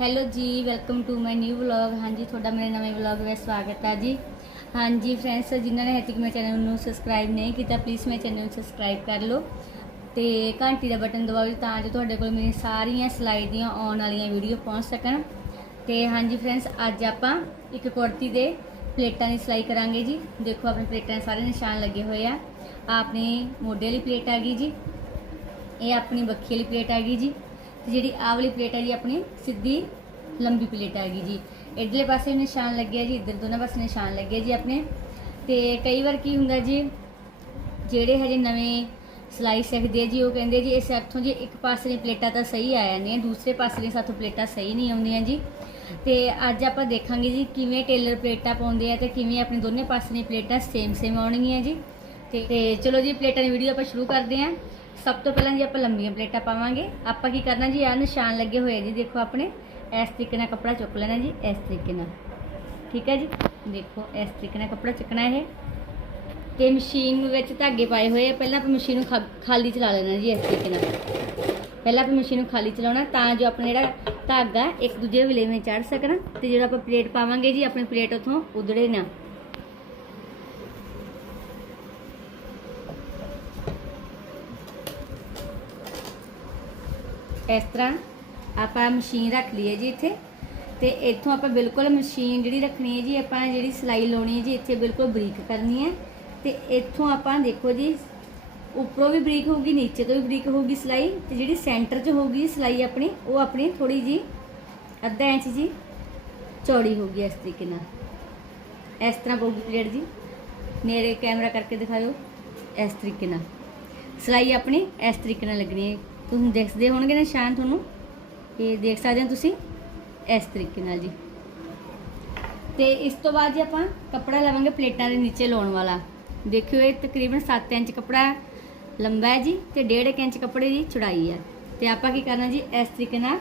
Hello ji welcome to my new vlog ਹਾਂਜੀ, ਤੁਹਾਡਾ ਮੇਰੇ ਨਵੇਂ ਵਲੌਗ ਵਿੱਚ ਸਵਾਗਤ ਹੈ ਜੀ। ਹਾਂਜੀ ਫਰੈਂਡਸ ਜਿਨ੍ਹਾਂ ਨੇ ਹਜੇ ਤੱਕ ਮੇਰੇ ਚੈਨਲ ਨੂੰ ਸਬਸਕ੍ਰਾਈਬ ਨਹੀਂ ਕੀਤਾ ਪਲੀਜ਼ ਮੇਰੇ ਚੈਨਲ ਨੂੰ ਸਬਸਕ੍ਰਾਈਬ ਕਰ ਲਓ। ਤੇ ਘੰਟੀ ਦਾ ਬਟਨ ਦਬਾਓ ਜੀ, ਤਾਂ ਜੋ ਤੁਹਾਡੇ ਕੋਲ ਮੇਰੀਆਂ ਸਾਰੀਆਂ ਸਿਲਾਈ ਦੀਆਂ ਆਉਣ ਵਾਲੀਆਂ ਵੀਡੀਓ ਪਹੁੰਚ ਸਕਣ। ਤੇ ਹਾਂਜੀ ਫਰੈਂਡਸ ਅੱਜ ਆਪਾਂ ਇੱਕ ਕੁੜਤੀ ਦੇ ਪਲੇਟਾਂ ਦੀ ਸਿਲਾਈ ਕਰਾਂਗੇ ਜੀ। ਦੇਖੋ, ਆਪਣੇ ਪਲੇਟਾਂ ਦੇ ਸਾਰੇ ਨਿਸ਼ਾਨ ਲੱਗੇ ਹੋਏ ਆ। ਆਹ ਆਪਣੀ ਮੋਢੇ ਵਾਲੀ ਪਲੇਟ ਆ ਗਈ ਜੀ। ਇਹ ਆਪਣੀ ਬੱਖੀ ਵਾਲੀ ਪਲੇਟ ਆ ਗਈ ਜੀ। ਤੇ ਜਿਹੜੀ ਆਹ ਵਾਲੀ ਪਲੇਟ ਹੈ ਜੀ, ਆਪਣੀ ਸਿੱਧੀ ਲੰਬੀ ਪਲੇਟ ਆ ਜੀ। ਇਧਰਲੇ ਪਾਸੇ ਵੀ ਨਿਸ਼ਾਨ ਲੱਗਿਆ ਜੀ, ਇੱਧਰ ਦੋਨਾਂ ਪਾਸੇ ਨਿਸ਼ਾਨ ਲੱਗੇ ਜੀ ਆਪਣੇ। ਤੇ ਕਈ ਵਾਰ ਕੀ ਹੁੰਦਾ ਜੀ, ਜਿਹੜੇ ਹਜੇ ਨਵੇਂ ਸਿਲਾਈ ਸਿੱਖਦੇ ਆ ਜੀ, ਉਹ ਕਹਿੰਦੇ ਜੀ, ਇਸ ਅਰਥੋਂ ਜੀ ਇੱਕ ਪਾਸੇ ਦੀਆਂ ਪਲੇਟਾਂ ਤਾਂ ਸਹੀ ਆ ਜਾਂਦੀਆਂ, ਦੂਸਰੇ ਪਾਸੇ ਦੀਆਂ ਸਾਥੋਂ ਪਲੇਟਾਂ ਸਹੀ ਨਹੀਂ ਆਉਂਦੀਆਂ ਜੀ। ਤੇ ਅੱਜ ਆਪਾਂ ਦੇਖਾਂਗੇ ਜੀ, ਕਿਵੇਂ ਟੇਲਰ ਪਲੇਟਾਂ ਪਾਉਂਦੇ ਆ ਤੇ ਕਿਵੇਂ ਆਪਣੇ ਦੋਨੇ ਪਾਸੇ ਦੀਆਂ ਪਲੇਟਾਂ ਸੇਮ ਸੇਮ ਆਉਣਗੀਆਂ ਜੀ। ਤੇ ਤੇ ਚਲੋ ਜੀ ਪਲੇਟਾਂ ਦੀ ਵੀਡੀਓ ਆਪਾਂ ਸ਼ੁਰੂ ਕਰਦੇ ਹਾਂ। ਸਭ ਤੋਂ ਪਹਿਲਾਂ ਜੀ ਆਪਾਂ ਲੰਬੀਆਂ ਪਲੇਟਾਂ ਪਾਵਾਂਗੇ। ਆਪਾਂ ਕੀ ਕਰਨਾ ਜੀ, ਆਹ ਨਿਸ਼ਾਨ ਲੱਗੇ ਹੋਏ ਜੀ, ਦੇਖੋ ਆਪਣੇ। ਇਸ ਤਰੀਕੇ ਨਾਲ ਕੱਪੜਾ ਚੁੱਕ ਲੈਣਾ ਜੀ, ਇਸ ਤਰੀਕੇ ਨਾਲ। ਠੀਕ ਹੈ ਜੀ? ਦੇਖੋ, ਇਸ ਤਰੀਕੇ ਨਾਲ ਕੱਪੜਾ ਚੱਕਣਾ ਇਹ। ਤੇ ਮਸ਼ੀਨ ਵਿੱਚ ਧਾਗੇ ਪਾਏ ਹੋਏ ਆ। ਪਹਿਲਾਂ ਆਪਾਂ ਮਸ਼ੀਨ ਨੂੰ ਖਾ- ਖਾਲੀ ਚਲਾ ਲੈਣਾ ਜੀ, ਇਸ ਤਰੀਕੇ ਨਾਲ। ਪਹਿਲਾਂ ਆਪਾਂ ਮਸ਼ੀਨ ਨੂੰ ਖਾਲੀ ਚਲਾਉਣਾ, ਤਾਂ ਜੋ ਆਪਣਾ ਜਿਹੜਾ ਧਾਗਾ ਇੱਕ ਦੂਜੇ ਵਿਲੇਵੇਂ ਚੜ ਸਕਣ। ਤੇ ਜਿਹੜਾ ਆਪਾਂ ਪਲੇਟ ਪਾਵਾਂਗੇ ਜੀ, ਆਪਣੀ ਪਲੇਟ ਉਥੋਂ ਉਧੜੇ ਨਾ। ਇਸ ਤਰ੍ਹਾਂ ਆਪਾਂ ਮਸ਼ੀਨ ਰੱਖ ਲਈਏ ਜੀ ਇੱਥੇ। ਤੇ ਇੱਥੋਂ ਆਪਾਂ ਬਿਲਕੁਲ ਮਸ਼ੀਨ ਜਿਹੜੀ ਰੱਖਣੀ ਹੈ ਜੀ, ਆਪਾਂ ਜਿਹੜੀ ਸਿਲਾਈ ਲਾਉਣੀ ਹੈ ਜੀ, ਇੱਥੇ ਬਿਲਕੁਲ ਬਰੀਕ ਕਰਨੀ ਹੈ। ਤੇ ਇੱਥੋਂ ਆਪਾਂ ਦੇਖੋ ਜੀ, ਉੱਪਰੋਂ ਵੀ ਬਰੀਕ ਹੋਊਗੀ, ਨੀਚੇ ਤੋਂ ਵੀ ਬਰੀਕ ਹੋਊਗੀ ਸਿਲਾਈ। ਤੇ ਜਿਹੜੀ ਸੈਂਟਰ 'ਚ ਹੋਊਗੀ ਸਿਲਾਈ ਆਪਣੀ, ਉਹ ਆਪਣੀ ਥੋੜੀ ਜੀ ਅੱਧਾ ਇੰਚ ਜੀ ਚੌੜੀ ਹੋਊਗੀ ਇਸ ਤਰੀਕੇ ਨਾਲ। ਇਸ ਤਰ੍ਹਾਂ ਪਊਗੀ ਪਲੇਟ ਜੀ। ਮੇਰੇ ਕੈਮਰਾ ਕਰਕੇ ਦਿਖਾਓ ਇਸ ਤਰੀਕੇ ਨਾਲ। ਸਿਲਾਈ ਆਪਣੀ ਇਸ ਤਰੀਕੇ ਨਾਲ ਲੱਗਣੀ ਹੈ। ਤੁਸੀਂ ਦੇਖਦੇ ਹੋਣਗੇ ਨਿਸ਼ਾਨ ਤੁਹਾਨੂੰ। ਇਹ ਦੇਖ ਸਕਦੇ ਹੋ ਤੁਸੀਂ ਇਸ ਤਰੀਕੇ ਨਾਲ ਜੀ। ਤੇ ਇਸ ਤੋਂ ਬਾਅਦ ਜੀ ਆਪਾਂ ਕੱਪੜਾ ਲਵਾਂਗੇ ਪਲੇਟਾਂ ਦੇ ਨੀਚੇ ਲਾਉਣ ਵਾਲਾ। ਦੇਖਿਓ ਇਹ ਤਕਰੀਬਨ 7 ਇੰਚ ਕੱਪੜਾ ਲੰਬਾ ਹੈ ਜੀ ਤੇ 1.5 ਇੰਚ ਕੱਪੜੇ ਦੀ ਚੌੜਾਈ ਹੈ। ਤੇ ਆਪਾਂ ਕੀ ਕਰਨਾ ਜੀ, ਇਸ ਤਰੀਕੇ ਨਾਲ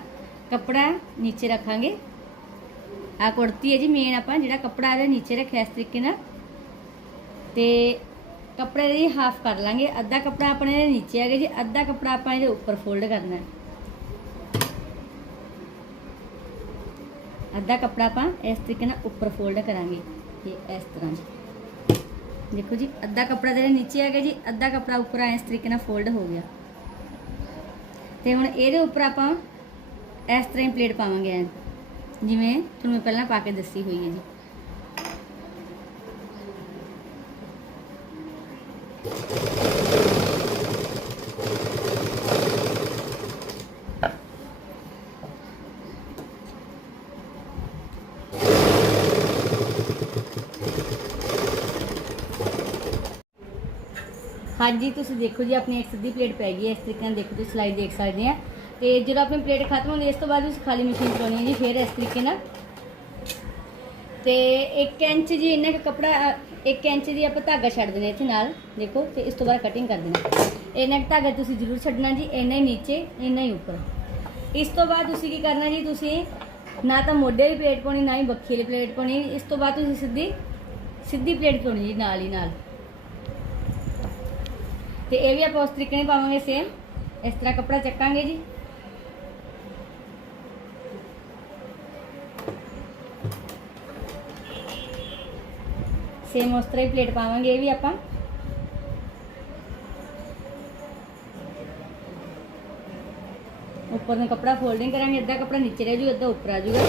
ਕੱਪੜਾ ਨੀਚੇ ਰੱਖਾਂਗੇ। ਆ ਕੁੜਤੀ ਹੈ ਜੀ ਮੇਨ ਆਪਾਂ ਜਿਹੜਾ ਕੱਪੜਾ ਇਹਦੇ ਨੀਚੇ ਰੱਖਿਆ ਇਸ ਤਰੀਕੇ ਨਾਲ। ਤੇ ਕੱਪੜੇ ਦੀ ਹਾਫ ਕਰ ਲਾਂਗੇ। ਅੱਧਾ ਕੱਪੜਾ ਆਪਣੇ ਦੇ ਨੀਚੇ ਹੈਗਾ ਜੀ, ਅੱਧਾ ਕੱਪੜਾ ਆਪਾਂ ਇਹਦੇ ਉੱਪਰ ਫੋਲਡ ਕਰਨਾ ਹੈ। ਅੱਧਾ ਕੱਪੜਾ ਆਪਾਂ ਇਸ ਤਰੀਕੇ ਨਾਲ ਉੱਪਰ ਫੋਲਡ ਕਰਾਂਗੇ ਇਹ ਇਸ ਤਰ੍ਹਾਂ ਦੇਖੋ ਜੀ, ਅੱਧਾ ਕੱਪੜਾ ਜਿਹੜੇ ਨੀਚੇ ਹੈਗਾ ਜੀ, ਅੱਧਾ ਕੱਪੜਾ ਉੱਪਰ ਇਸ ਤਰੀਕੇ ਨਾਲ ਫੋਲਡ ਹੋ ਗਿਆ। ਤੇ ਹੁਣ ਇਹਦੇ ਉੱਪਰ ਆਪਾਂ ਇਸ ਤਰ੍ਹਾਂ ਹੀ ਪਲੇਟ ਪਾਵਾਂਗੇ ਜਿਵੇਂ ਤੁਹਾਨੂੰ ਮੈਂ ਪਹਿਲਾਂ ਪਾ ਕੇ ਦੱਸੀ ਹੋਈ ਹੈ ਜੀ। ਹਾਂਜੀ ਤੁਸੀਂ ਦੇਖੋ ਜੀ ਆਪਣੀ ਇੱਕ ਸਿੱਧੀ ਪਲੇਟ ਪੈ ਗਈ ਹੈ। ਇਸ ਤਰੀਕੇ ਨਾਲ ਦੇਖੋ ਤੁਸੀਂ ਸਿਲਾਈ ਦੇਖ ਸਕਦੇ ਆ ਤੇ ਜਦੋਂ ਆਪਣੀ ਪਲੇਟ ਖਤਮ ਹੁੰਦੀ ਹੈ, ਇਸ ਤੋਂ ਬਾਅਦ ਤੁਸੀਂ ਖਾਲੀ ਮਸ਼ੀਨ ਚਲਾਉਣੀ ਹੈ ਜੀ ਫਿਰ ਇਸ ਤਰੀਕੇ ਨਾਲ। ਤੇ 1 ਇੰਚ ਜੀ ਇੰਨਾ ਕੁ ਕੱਪੜਾ 1 ਇੰਚ ਦੀ ਆਪਾਂ ਧਾਗਾ ਛੱਡ ਦੇਣਾ ਇੱਥੇ ਨਾਲ ਦੇਖੋ ਤੇ ਇਸ ਤੋਂ ਬਾਅਦ ਕਟਿੰਗ ਕਰ ਦੇਣਾ ਇਹਨਾਂ ਕੁ ਧਾਗਾ ਤੁਸੀਂ ਜ਼ਰੂਰ ਛੱਡਣਾ ਜੀ ਇੰਨਾ ਹੀ ਨੀਚੇ ਇੰਨਾ ਹੀ ਉੱਪਰ। ਇਸ ਤੋਂ ਬਾਅਦ ਤੁਸੀਂ ਕੀ ਕਰਨਾ ਜੀ ਤੁਸੀਂ ਨਾ ਤਾਂ ਮੋਢੇ ਵਾਲੀ ਪਲੇਟ ਪਾਉਣੀ ਨਾ ਹੀ ਬੱਖੀ ਵਾਲੀ ਪਲੇਟ ਪਾਉਣੀ। ਇਸ ਤੋਂ ਬਾਅਦ ਤੁਸੀਂ ਸਿੱਧੀ ਸਿੱਧੀ ਪਲੇਟ ਪਾਉਣੀ ਜੀ ਨਾਲ ਹੀ ਨਾਲ। ਤੇ ਇਹ ਵੀ ਆਪਾਂ ਉਸ ਤਰੀਕੇ ਨਾਲ ਪਾਵਾਂਗੇ ਸੇਮ ਇਸ ਤਰ੍ਹਾਂ ਕੱਪੜਾ ਚੱਕਾਂਗੇ ਜੀ। ਸੇਮ ਉਸ ਤਰ੍ਹਾਂ ਹੀ ਪਲੇਟ ਪਾਵਾਂਗੇ ਇਹ ਵੀ ਆਪਾਂ। ਉੱਪਰ ਨੂੰ ਕੱਪੜਾ ਫੋਲਡਿੰਗ ਕਰਾਂਗੇ, ਅੱਧਾ ਕੱਪੜਾ ਨੀਚੇ ਰਹਿ ਜੂ ਅੱਧਾ ਉੱਪਰ ਆ ਜੂਗਾ।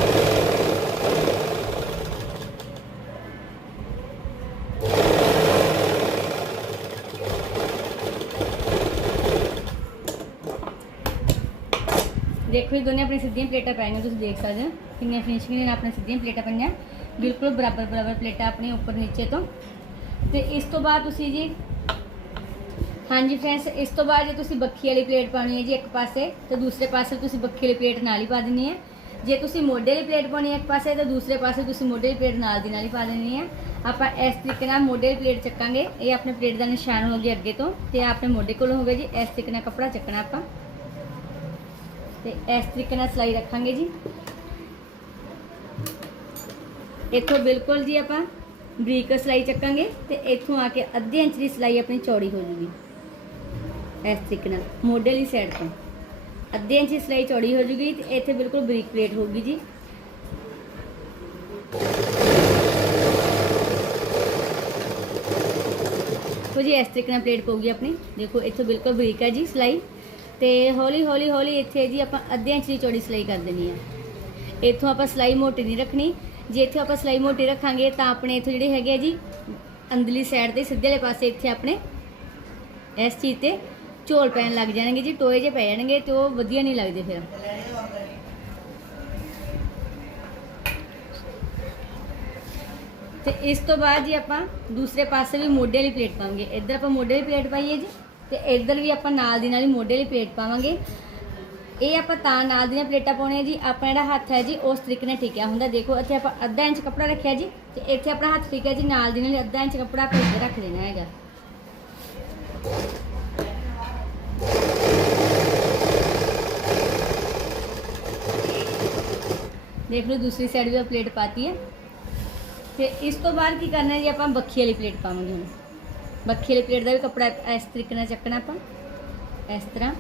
ਦੇਖੋ ਇਹ ਦੋਨੇ ਆਪਣੀ ਸਿੱਧੀਆਂ ਪਲੇਟਾਂ ਪਾਈਆਂ ਤੁਸੀਂ ਦੇਖ ਸਕਦੇ ਹੋ। ਕਿੰਨੀਆਂ ਫਿਨਿਸ਼ਿੰਗ ਨਾਲ ਆਪਣੀ ਸਿੱਧੀਆਂ ਪਲੇਟਾਂ ਪਾਈਆਂ। ਬਿਲਕੁਲ ਬਰਾਬਰ ਬਰਾਬਰ ਪਲੇਟਾਂ ਆਪਣੀ ਉੱਪਰ, ਨੀਚੇ ਤੋਂ। ਤੇ ਇਸ ਤੋਂ ਬਾਅਦ ਤੁਸੀਂ ਜੀ, ਹਾਂਜੀ ਫਰੈਂਡਸ ਇਸ ਤੋਂ ਬਾਅਦ ਜੇ ਤੁਸੀਂ ਬੱਖੀ ਵਾਲੀ ਪਲੇਟ ਪਾਉਣੀ ਹੈ ਜੀ ਇੱਕ ਪਾਸੇ, ਤੇ ਦੂਸਰੇ ਪਾਸੇ ਤੁਸੀਂ ਬੱਖੀ ਵਾਲੀ ਪਲੇਟ ਨਾਲ ਹੀ ਪਾ ਦੇਣੀ ਹੈ। ਜੇ ਤੁਸੀਂ ਮੋਢੇ ਵਾਲੀ ਪਲੇਟ ਪਾਉਣੀ ਹੈ ਇੱਕ ਪਾਸੇ, ਤੇ ਦੂਸਰੇ ਪਾਸੇ ਤੁਸੀਂ ਮੋਢੇ ਵਾਲੀ ਪਲੇਟ ਨਾਲ ਦੀ ਨਾਲ ਹੀ ਪਾ ਦੇਣੀ ਹੈ। ਆਪਾਂ ਇਸ ਤਰੀਕੇ ਨਾਲ ਮੋਢੇ ਵਾਲੀ ਪਲੇਟ ਚੱਕਾਂਗੇ। ਇਹ ਆਪਣੇ ਪਲੇਟ ਦਾ ਨਿਸ਼ਾਨ ਹੋ ਗਿਆ ਅੱਗੇ ਤੋਂ, ਤੇ ਆਪਣੇ ਮੋਢੇ ਕੋਲ ਹੋਵੇ ਜੀ। ਇਸ ਤਰੀਕੇ ਨਾਲ ਕੱਪੜਾ ਚੱਕਣਾ ਆਪਾਂ। ਤੇ ਇਸ ਤਰੀਕੇ ਨਾਲ ਸਿਲਾਈ ਰੱਖਾਂਗੇ ਜੀ ਇੱਥੋਂ ਬਿਲਕੁਲ ਜੀ ਆਪਾਂ ਬਰੀਕ ਸਿਲਾਈ ਚੱਕਾਂਗੇ ਤੇ ਇੱਥੋਂ ਆ ਕੇ ਅੱਧੇ ਇੰਚ ਦੀ ਸਿਲਾਈ ਆਪਣੀ ਚੌੜੀ ਹੋ ਜੂਗੀ ਇਸ ਤਰੀਕੇ ਨਾਲ ਮੋਢੇ ਵਾਲੀ ਸਾਈਡ ਤੋਂ ਅੱਧੇ ਇੰਚ ਦੀ ਸਿਲਾਈ ਚੌੜੀ ਹੋ ਜੂਗੀ ਤੇ ਇੱਥੇ ਬਿਲਕੁਲ ਬਰੀਕ ਪਲੇਟ ਹੋਊਗੀ ਜੀ ਦੇਖੋ ਜੀ ਇਸ ਤਰੀਕੇ ਨਾਲ ਪਲੇਟ ਪਊਗੀ ਆਪਣੀ ਦੇਖੋ ਇੱਥੋਂ ਬਿਲਕੁਲ ਬਰੀਕ ਹੈ ਜੀ ਸਿਲਾਈ ਤੇ ਹੌਲੀ ਹੌਲੀ ਹੌਲੀ ਇੱਥੇ ਜੀ ਆਪਾਂ ਅੱਧੇ ਇੰਚ ਦੀ ਚੌੜੀ ਸਿਲਾਈ ਕਰ ਦੇਣੀ ਆ ਇੱਥੋਂ ਆਪਾਂ ਸਿਲਾਈ ਮੋਟੀ ਨਹੀਂ ਰੱਖਣੀ। ਜੇ ਇੱਥੇ ਆਪਾਂ ਸਿਲਾਈ ਮੋਟੀ ਰੱਖਾਂਗੇ ਤਾਂ ਆਪਣੇ ਇੱਥੋਂ ਜਿਹੜੇ ਹੈਗੇ ਆ ਜੀ, ਅੰਦਰਲੀ ਸਾਈਡ ਤੇ ਸਿੱਧੇ ਵਾਲੇ ਪਾਸੇ ਇੱਥੇ ਆਪਣੇ ਇਸ ਚੀਜ਼ ਤੇ ਝੋਲ ਪੈਣ ਲੱਗ ਜਾਣਗੇ ਜੀ, ਟੋਏ ਜੇ ਪੈ ਜਾਣਗੇ ਤੇ ਉਹ ਵਧੀਆ ਨਹੀਂ ਲੱਗਦੇ ਫਿਰ। ਤੇ ਇਸ ਤੋਂ ਬਾਅਦ ਜੀ ਆਪਾਂ ਦੂਸਰੇ ਪਾਸੇ ਵੀ ਮੋਢੇ ਵਾਲੀ ਪਲੇਟ ਪਾਵਾਂਗੇ। ਇੱਧਰ ਆਪਾਂ ਮੋਢੇ ਵਾਲੀ ਪਲੇਟ ਪਾਈਏ ਜੀ। ਤੇ ਇੱਧਰ ਵੀ ਆਪਾਂ ਨਾਲ ਦੀ ਨਾਲ ਹੀ ਮੋਢੇ ਵਾਲੀ ਪਲੇਟ ਪਾਵਾਂਗੇ। ਇਹ ਆਪਾਂ ਤਾਂ ਨਾਲ ਦੀਆਂ ਪਲੇਟਾਂ ਪਾਉਣੀਆਂ ਜੀ। ਆਪਣਾ ਜਿਹੜਾ ਹੱਥ ਹੈ ਜੀ, ਉਸ ਤਰੀਕੇ ਨਾਲ ਟਿਕਿਆ ਹੁੰਦਾ। ਦੇਖੋ, ਇੱਥੇ ਆਪਾਂ ਅੱਧਾ ਇੰਚ ਕੱਪੜਾ ਰੱਖਿਆ ਜੀ ਤੇ ਇੱਥੇ ਆਪਣਾ ਹੱਥ ਟਿਕਿਆ ਜੀ। ਨਾਲ ਦੀ ਨਾਲ ਅੱਧਾ ਇੰਚ ਕੱਪੜਾ ਆਪਾਂ ਇੱਧਰ ਰੱਖ ਦੇਣਾ ਹੈਗਾ। ਦੇਖ ਲਓ, ਦੂਸਰੀ ਸਾਈਡ ਵੀ ਪਲੇਟ ਪਾਤੀ ਹੈ। ਤੇ ਇਸ ਤੋਂ ਬਾਅਦ ਕੀ ਕਰਨਾ ਜੀ, ਆਪਾਂ ਬੱਖੀ ਵਾਲੀ ਪਲੇਟ ਪਾਵਾਂਗੇ ਹੁਣ। ਬੱਖੀ ਵਾਲੀ ਪਲੇਟ ਦਾ ਵੀ ਕੱਪੜਾ ਇਸ ਤਰੀਕੇ ਨਾਲ ਚੱਕਣਾ ਆਪਾਂ, ਇਸ ਤਰ੍ਹਾਂ।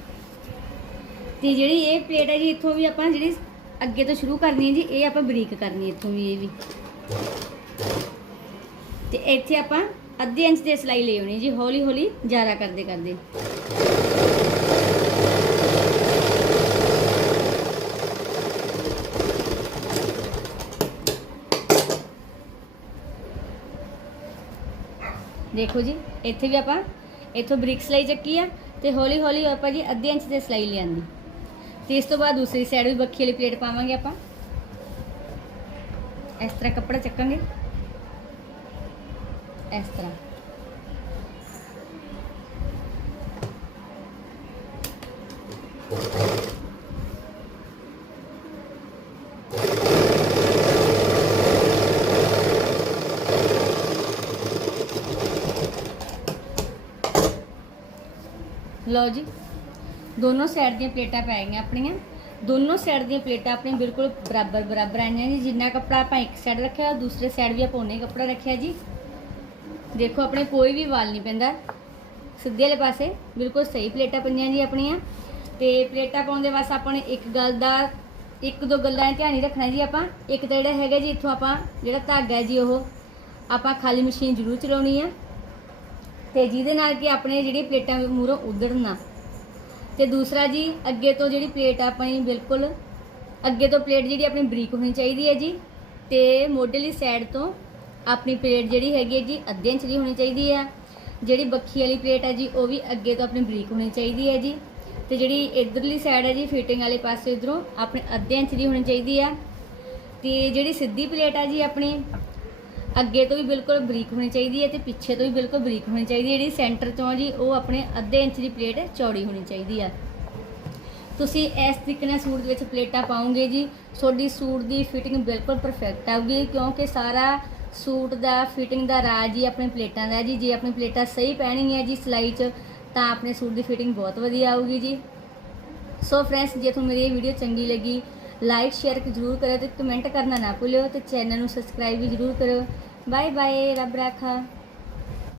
ਤੇ ਜਿਹੜੀ ਇਹ ਪਲੇਟ ਹੈ ਜੀ ਇੱਥੋਂ ਵੀ ਆਪਾਂ ਜਿਹੜੀ ਅੱਗੇ ਤੋਂ ਸ਼ੁਰੂ ਕਰਨੀ ਹੈ ਜੀ, ਇਹ ਆਪਾਂ ਬਰੀਕ ਕਰਨੀ ਹੈ ਇੱਥੋਂ ਵੀ, ਇਹ ਵੀ। ਤੇ ਇੱਥੇ ਆਪਾਂ ਅੱਧੇ ਇੰਚ ਦੀ ਸਿਲਾਈ ਲੈ ਆਉਣੀ ਜੀ ਹੌਲੀ ਹੌਲੀ ਜ਼ਿਆਦਾ ਕਰਦੇ ਕਰਦੇ ਦੇਖੋ ਜੀ, ਇੱਥੇ ਵੀ ਆਪਾਂ ਇੱਥੋਂ ਬਰੀਕ ਸਿਲਾਈ ਚੱਕੀ ਆ ਤੇ ਹੌਲੀ ਹੌਲੀ ਆਪਾਂ ਜੀ ਅੱਧੇ ਇੰਚ ਦੀ ਸਿਲਾਈ ਲਿਆਂਦੀ ਤੇ ਇਸ ਤੋਂ ਬਾਅਦ ਦੂਸਰੀ ਸਾਈਡ ਵੀ ਬੱਖੀ ਵਾਲੀ ਪਲੇਟ ਪਾਵਾਂਗੇ ਆਪਾਂ। ਇਸ ਤਰ੍ਹਾਂ ਕੱਪੜਾ ਚੱਕਾਂਗੇ। ਇਸ ਤਰ੍ਹਾਂ। ਲਓ ਜੀ। ਦੋਨੋਂ ਸਾਈਡ ਦੀਆਂ ਪਲੇਟਾਂ ਪੈ ਗਈਆਂ ਆਪਣੀਆਂ। ਦੋਨੋਂ ਸਾਈਡ ਦੀਆਂ ਪਲੇਟਾਂ ਆਪਣੀਆਂ ਬਿਲਕੁਲ ਬਰਾਬਰ ਬਰਾਬਰ ਆਈਆਂ ਜੀ। ਜਿੰਨਾ ਕੱਪੜਾ ਆਪਾਂ ਇੱਕ ਸਾਈਡ ਰੱਖਿਆ, ਦੂਸਰੇ ਸਾਈਡ ਵੀ ਆਪਾਂ ਉਨੇ ਕੱਪੜਾ ਰੱਖਿਆ ਜੀ। ਦੇਖੋ, ਆਪਣੇ ਕੋਈ ਵੀ ਵਾਲ ਨਹੀਂ ਪੈਂਦਾ। ਸਿੱਧੇ ਵਾਲੇ ਪਾਸੇ ਬਿਲਕੁਲ ਸਹੀ ਪਲੇਟਾਂ ਪਈਆਂ ਜੀ ਆਪਣੀਆਂ। ਤੇ ਪਲੇਟਾਂ ਪਾਉਣ ਦੇ ਵਾਸਤੇ ਆਪਾਂ ਨੇ ਇੱਕ ਗੱਲ ਦਾ, ਇੱਕ ਦੋ ਗੱਲਾਂ ਦਾ ਧਿਆਨ ਹੀ ਰੱਖਣਾ ਜੀ ਆਪਾਂ। ਇੱਕ ਤਾਂ ਜਿਹੜਾ ਹੈਗਾ ਜੀ, ਇੱਥੋਂ ਆਪਾਂ ਜਿਹੜਾ ਧਾਗਾ ਹੈ ਜੀ ਉਹ ਆਪਾਂ ਖਾਲੀ ਮਸ਼ੀਨ ਜ਼ਰੂਰ ਚਲਾਉਣੀ ਆ। ਤੇ ਜਿਹਦੇ ਨਾਲ ਕਿ ਆਪਣੇ ਜਿਹੜੀ ਪਲੇਟਾਂ ਮੂਹਰੋਂ ਉਧੜਨ ਨਾ। ਤੇ ਦੂਸਰਾ ਜੀ, ਅੱਗੇ ਤੋਂ ਜਿਹੜੀ ਪਲੇਟ ਆ ਆਪਣੀ ਬਿਲਕੁਲ, ਅੱਗੇ ਤੋਂ ਪਲੇਟ ਜਿਹੜੀ ਆਪਣੀ ਬਰੀਕ ਹੋਣੀ ਚਾਹੀਦੀ ਹੈ ਜੀ। ਤੇ ਮੋਢੇਲੀ ਸਾਈਡ ਤੋਂ ਆਪਣੀ ਪਲੇਟ ਜਿਹੜੀ ਹੈਗੀ ਹੈ ਜੀ, ਅੱਧੇ ਇੰਚ ਦੀ ਹੋਣੀ ਚਾਹੀਦੀ ਹੈ। ਜਿਹੜੀ ਬੱਖੀ ਵਾਲੀ ਪਲੇਟ ਹੈ ਜੀ, ਉਹ ਵੀ ਅੱਗੇ ਤੋਂ ਆਪਣੀ ਬਰੀਕ ਹੋਣੀ ਚਾਹੀਦੀ ਹੈ ਜੀ। ਤੇ ਜਿਹੜੀ ਇਧਰਲੀ ਸਾਈਡ ਹੈ ਜੀ ਫਿਟਿੰਗ ਵਾਲੇ ਪਾਸੇ ਇਧਰੋਂ ਆਪਣੇ ਅੱਧੇ ਇੰਚ ਦੀ ਹੋਣੀ ਚਾਹੀਦੀ ਆ ਤੇ ਜਿਹੜੀ ਸਿੱਧੀ ਪਲੇਟ ਆ ਜੀ ਆਪਣੀ ਅੱਗੇ ਤੋਂ ਵੀ ਬਿਲਕੁਲ ਬਰੀਕ ਹੋਣੀ ਚਾਹੀਦੀ ਹੈ ਤੇ ਪਿੱਛੇ ਤੋਂ ਵੀ ਬਿਲਕੁਲ ਬਰੀਕ ਹੋਣੀ ਚਾਹੀਦੀ ਹੈ। ਜਿਹੜੀ ਸੈਂਟਰ ਤੋਂ ਜੀ, ਉਹ ਆਪਣੇ ਅੱਧੇ ਇੰਚ ਦੀ ਪਲੇਟ ਚੌੜੀ ਹੋਣੀ ਚਾਹੀਦੀ ਆ। ਤੁਸੀਂ ਇਸ ਤਰੀਕੇ ਨਾਲ ਸੂਟ ਦੇ ਵਿੱਚ ਪਲੇਟਾਂ ਪਾਉਂਗੇ ਜੀ, ਤੁਹਾਡੀ ਸੂਟ ਦੀ ਫਿਟਿੰਗ ਬਿਲਕੁਲ ਪਰਫੈਕਟ ਆਊਗੀ, ਕਿਉਂਕਿ ਸਾਰਾ ਸੂਟ ਦਾ ਫਿਟਿੰਗ ਦਾ ਰਾਜ ਹੀ ਆਪਣੇ ਪਲੇਟਾਂ ਦਾ ਜੀ। ਜੇ ਆਪਣੀ ਪਲੇਟਾਂ ਸਹੀ ਪੈਣਗੀਆਂ ਜੀ ਸਿਲਾਈ 'ਚ, ਤਾਂ ਆਪਣੇ ਸੂਟ ਦੀ ਫਿਟਿੰਗ ਬਹੁਤ ਵਧੀਆ ਆਊਗੀ ਜੀ। ਸੋ ਫਰੈਂਡਸ ਜੇ ਤੁਹਾਨੂੰ ਮੇਰੀ ਇਹ ਵੀਡੀਓ ਚੰਗੀ ਲੱਗੀ ਲਾਈਕ ਸ਼ੇਅਰ ਜ਼ਰੂਰ ਕਰਿਓ ਤੇ ਕਮੈਂਟ ਕਰਨਾ ਨਾ ਭੁੱਲਿਓ ਤੇ ਚੈਨਲ ਨੂੰ ਸਬਸਕ੍ਰਾਈਬ ਵੀ ਜ਼ਰੂਰ ਕਰਿਓ। બાય બાય રાબ રાખા